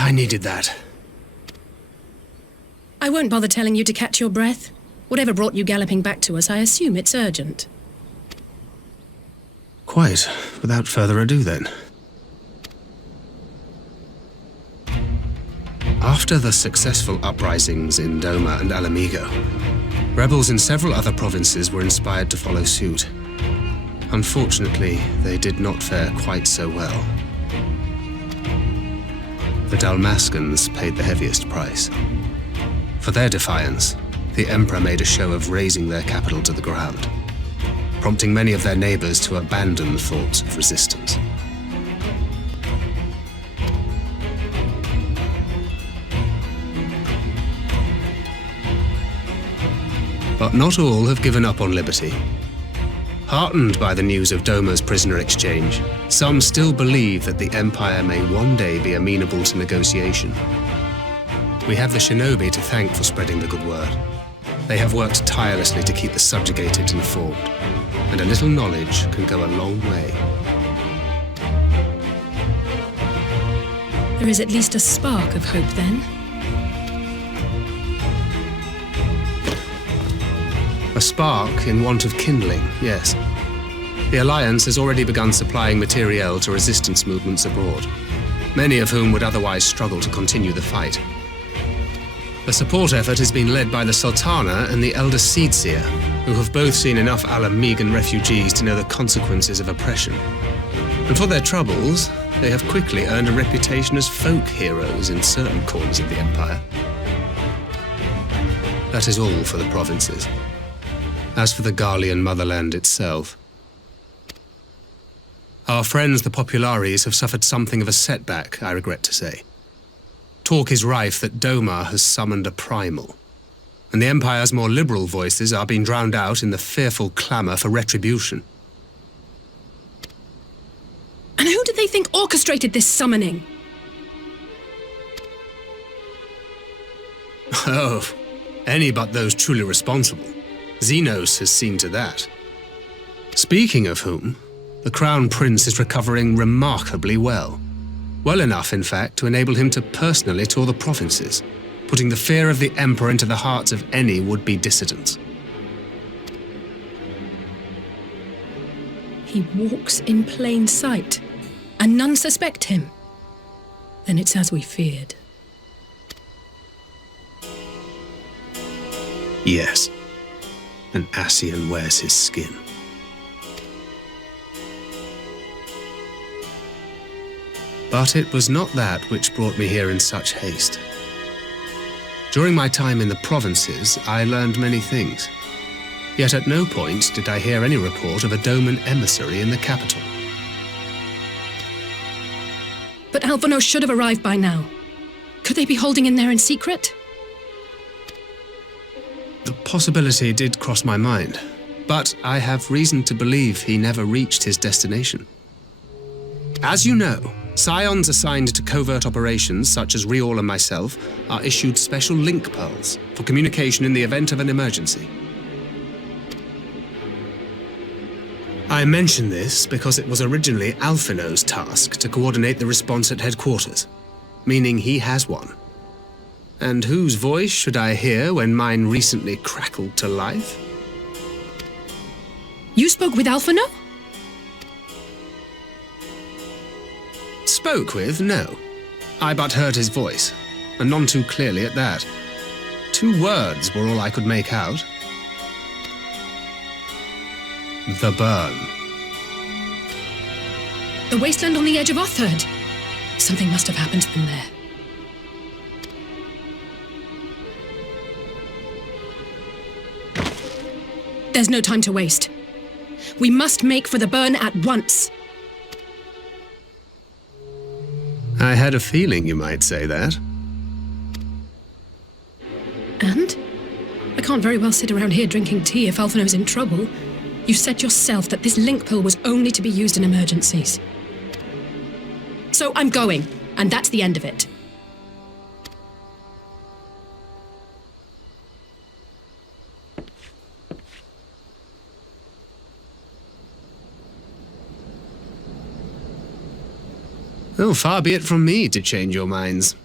I needed that. I won't bother telling you to catch your breath. Whatever brought you galloping back to us, I assume it's urgent. Quite. Without further ado, then. After the successful uprisings in Doma and Alamigo, rebels in several other provinces were inspired to follow suit. Unfortunately, they did not fare quite so well. The Dalmascans paid the heaviest price. For their defiance, the Emperor made a show of razing their capital to the ground, prompting many of their neighbors to abandon thoughts of resistance. But not all have given up on liberty. Heartened by the news of Doma's prisoner exchange, some still believe that the Empire may one day be amenable to negotiation. We have the shinobi to thank for spreading the good word. They have worked tirelessly to keep the subjugated informed, and a little knowledge can go a long way. There is at least a spark of hope, then. A spark in want of kindling, yes. The Alliance has already begun supplying materiel to resistance movements abroad, many of whom would otherwise struggle to continue the fight. The support effort has been led by the Sultana and the Elder Seedseer, who have both seen enough Alamigan refugees to know the consequences of oppression. And for their troubles, they have quickly earned a reputation as folk heroes in certain corners of the Empire. That is all for the provinces. As for the Garlean motherland itself, our friends the Populares have suffered something of a setback, I regret to say. Talk is rife that Doma has summoned a primal, and the Empire's more liberal voices are being drowned out in the fearful clamour for retribution. And who do they think orchestrated this summoning? Oh, any but those truly responsible. Xenos has seen to that. Speaking of whom, the Crown Prince is recovering remarkably well. Well enough, in fact, to enable him to personally tour the provinces, putting the fear of the Emperor into the hearts of any would-be dissidents. He walks in plain sight, and none suspect him. Then it's as we feared. Yes. An Ascian wears his skin. But it was not that which brought me here in such haste. During my time in the provinces, I learned many things. Yet at no point did I hear any report of a Doman emissary in the capital. But Alphonse should have arrived by now. Could they be holding in there in secret? The possibility did cross my mind, but I have reason to believe he never reached his destination. As you know, Scions assigned to covert operations, such as Riol and myself, are issued special link pearls for communication in the event of an emergency. I mention this because it was originally Alphino's task to coordinate the response at headquarters, meaning he has one. And whose voice should I hear when mine recently crackled to life? You spoke with Alphino? Spoke with, no. I but heard his voice, and none too clearly at that. 2 words were all I could make out. The burn. The wasteland on the edge of Otherd. Something must have happened to them there. There's no time to waste. We must make for the burn at once. I had a feeling you might say that. And? I can't very well sit around here drinking tea if Alphino's in trouble. You said yourself that this link pill was only to be used in emergencies. So I'm going, and that's the end of it. Oh, far be it from me to change your minds.